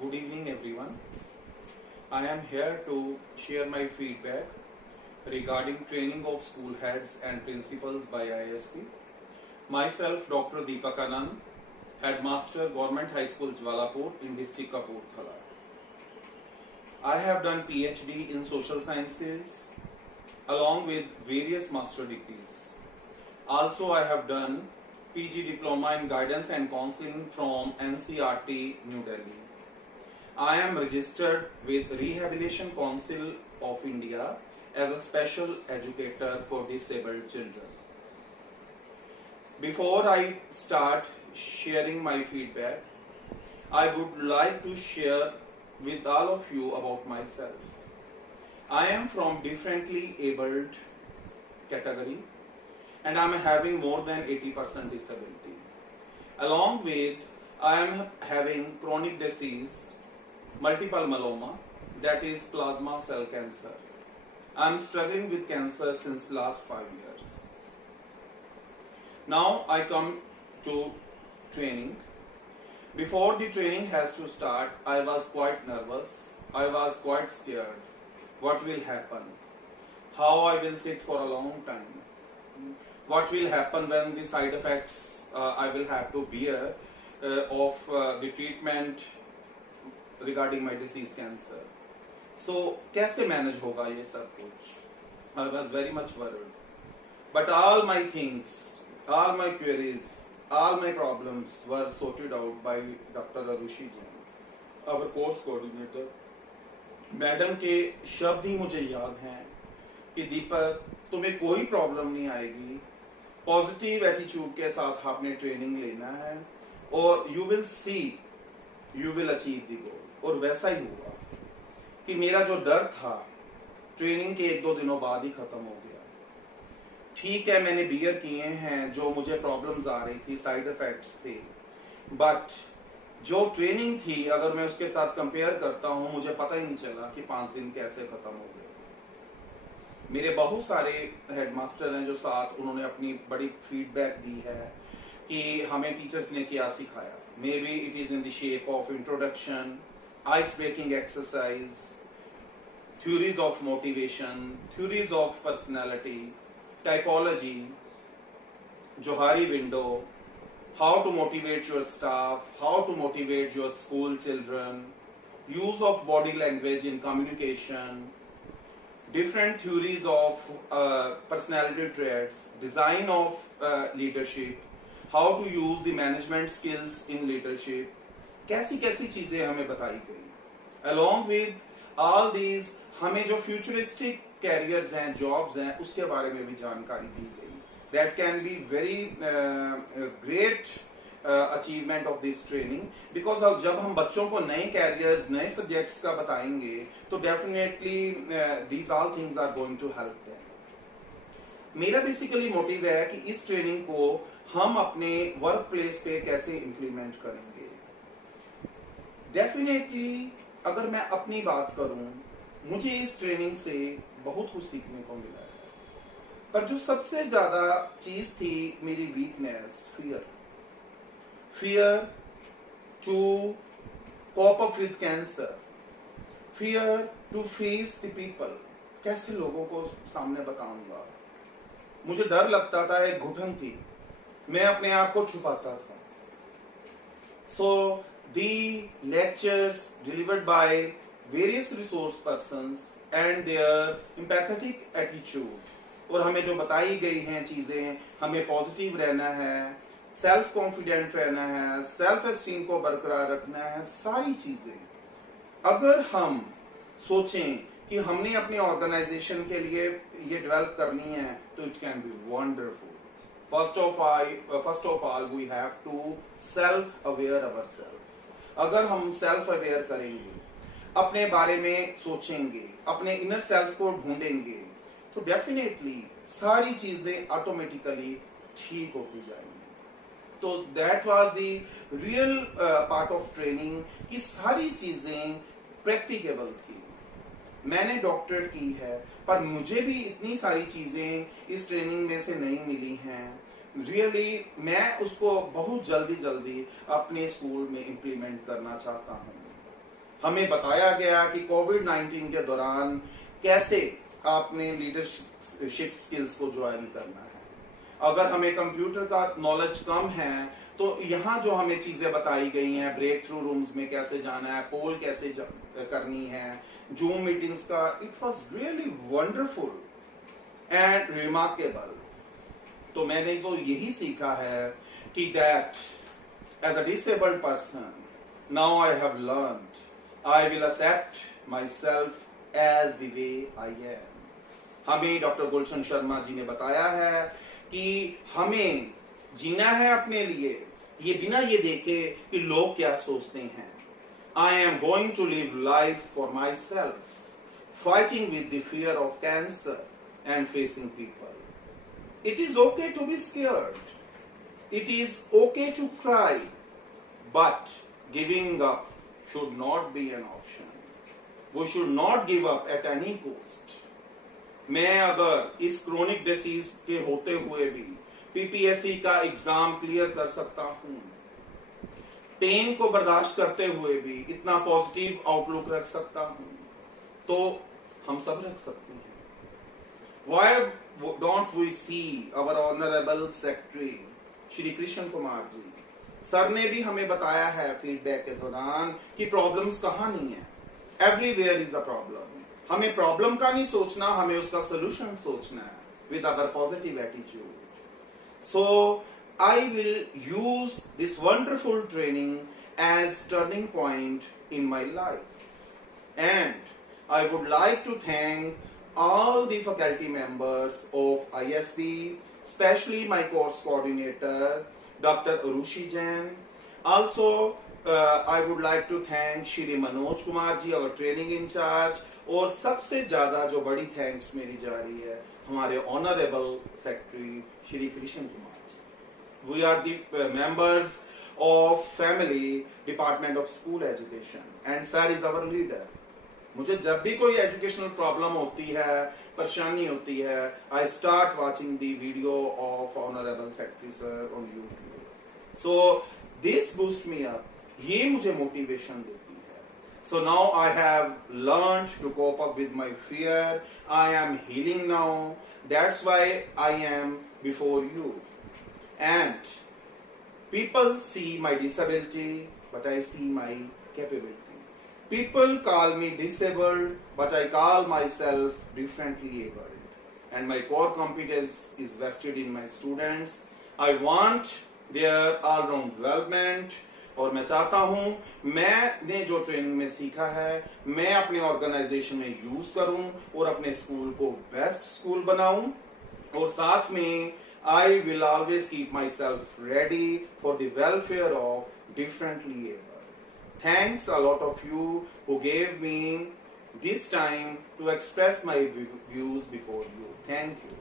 Good evening, everyone. I am here to share my feedback regarding training of school heads and principals by ISP. Myself, Dr. Deepak Anand, Headmaster, Government High School, Jwalapur in District Kapurthala. I have done PhD in Social Sciences along with various master degrees. Also, I have done PG Diploma in Guidance and Counseling from NCERT, New Delhi. I am registered with Rehabilitation Council of India as a special educator for disabled children. Before I start sharing my feedback, I would like to share with all of you about myself. I am from differently abled category and I am having more than 80% disability. Along with I am having chronic disease, multiple myeloma, that is plasma cell cancer. I am struggling with cancer since last 5 years. Now I come to training. Before the training has to start, I was quite nervous. I was quite scared. What will happen? How I will sit for a long time? What will happen when the side effects I will have to bear of the treatment regarding my disease cancer. So, कैसे manage होगा ये सब कुछ? I was very much worried. But all my things, all my queries, all my problems were sorted out by Dr. Arushi Jain, our course coordinator. Madam के शब्द ही मुझे याद हैं कि दीपक, तुम्हें कोई प्रॉब्लम नहीं आएगी, पॉजिटिव एटीट्यूड के साथ आपने ट्रेनिंग लेना है और you will see, you will achieve the goal. और वैसा ही हुआ कि मेरा जो डर था ट्रेनिंग के 1-2 दिनों बाद ही खत्म हो गया. ठीक है, मैंने बियर किए हैं, जो मुझे प्रॉब्लम्स आ रही थी, साइड इफेक्ट्स थे, बट जो ट्रेनिंग थी अगर मैं उसके साथ कंपेयर करता हूं, मुझे पता ही नहीं चला कि 5 दिन कैसे खत्म हो गए. मेरे बहुत सारे हेडमास्टर हैं जो साथ, उन्होंने अपनी बड़ी फीडबैक दी है कि हमें टीचर्स ने क्या सिखाया. May be it is in the shape of introduction, ice breaking exercise, theories of motivation, theories of personality, typology, Johari window, how to motivate your staff, how to motivate your school children, use of body language in communication, different theories of personality traits, design of leadership, how to use the management skills in leadership. कैसी कैसी चीजें हमें बताई गई. Along with all these, हमें जो futuristic carriers हैं, jobs हैं, उसके बारे में भी जानकारी दी गई. That can be very great achievement of this training, because जब हम बच्चों को नए कैरियर्स, नए सब्जेक्ट्स का बताएंगे तो definitely these all things are going to help them. मेरा बेसिकली मोटिव है कि इस ट्रेनिंग को हम अपने वर्क प्लेस पे कैसे इंप्लीमेंट करेंगे. डेफिनेटली अगर मैं अपनी बात करूं, मुझे इस ट्रेनिंग से बहुत कुछ सीखने को मिला है, पर जो सबसे ज्यादा चीज थी मेरी weakness, fear to cope up with cancer, fear to face the people. कैसे लोगों को सामने बताऊंगा, मुझे डर लगता था, एक घुटन थी, मैं अपने आप को छुपाता था. सो the lectures delivered by various resource persons and their empathetic attitude, और हमें जो बताई गई हैं चीजें, हमें पॉजिटिव रहना है, सेल्फ कॉन्फिडेंट रहना है, सेल्फ एस्टीम को बरकरार रखना है, सारी चीजें अगर हम सोचें कि हमने अपने ऑर्गेनाइजेशन के लिए ये डेवलप करनी है तो it can be wonderful. First of all we have to self aware ourselves. अगर हम सेल्फ अवेयर करेंगे, अपने बारे में सोचेंगे, अपने इनर सेल्फ को ढूंढेंगे, तो डेफिनेटली सारी चीजें ऑटोमेटिकली ठीक होती जाएंगी. तो that was the real part of training कि सारी चीजें प्रैक्टिकेबल थी. मैंने डॉक्टरेट की है, पर मुझे भी इतनी सारी चीजें इस ट्रेनिंग में से नहीं मिली हैं. रियली मैं उसको बहुत जल्दी अपने स्कूल में इम्प्लीमेंट करना चाहता हूँ. हमें बताया गया कि कोविड-19 के दौरान कैसे आपने लीडरशिप स्किल्स को ज्वाइन करना है। अगर हमें कंप्यूटर का नॉलेज कम है तो यहाँ जो हमें चीजें बताई गई हैं, ब्रेक थ्रू रूम्स में कैसे जाना है, पोल कैसे करनी है, जूम मीटिंग्स का, it was really wonderful and remarkable. तो मैंने तो यही सीखा है कि that as a disabled person now I have learned I will accept my self as the way I am. हमें डॉक्टर गुलशन शर्मा जी ने बताया है कि हमें जीना है अपने लिए, ये बिना ये देखे कि लोग क्या सोचते हैं। I am going to live life for my self, fighting with the fear of cancer and facing people. It is okay to be scared. It is okay to cry. But giving up should not be an option. We should not give up at any cost. मैं अगर इस chronic disease के होते हुए भी PPSC का exam clear कर सकता हूं, पेन को बर्दाश्त करते हुए भी इतना पॉजिटिव आउटलुक रख सकता हूं, तो हम सब रख सकते हैं। Why don't we see our honorable secretary Shri Krishna Kumar ji? Sir ने भी हमें बताया है फीडबैक के दौरान कि प्रॉब्लम्स कहाँ नहीं है, एवरीवेयर इज अ प्रॉब्लम। हमें प्रॉब्लम का नहीं सोचना, हमें उसका सोल्यूशन सोचना है with our positive attitude. So I will use this wonderful training as turning point in my life and I would like to thank all the faculty members of ISP, especially my course coordinator, Dr. Arushi Jain. Also, I would like to thank Shri Manoj Kumar ji, our training in charge. और सबसे ज्यादा जो बड़ी thanks मेरी जा रही है हमारे honourable secretary Shri Krishna Kumar ji. We are the members of family department of school education and sir is our leader. मुझे जब भी कोई एजुकेशनल प्रॉब्लम होती है, परेशानी होती है, I start watching the video of honourable secretary sir on YouTube. So this boost me up, ये मुझे मोटिवेशन देती है। So now I have learned to cope up with my fear, I am healing now, that's why I am before you and people see my disability but I see my capability. People call me disabled, but I call myself differently abled. And my core competence is vested in my students. I want their all-round development. और मैं चाहता हूं मैंने जो training में सीखा है मैं अपने ऑर्गेनाइजेशन में यूज करूं और अपने स्कूल को बेस्ट स्कूल बनाऊं, और साथ में I will always keep myself ready for the welfare of differently abled. Thanks a lot of you who gave me this time to express my views before you. Thank you.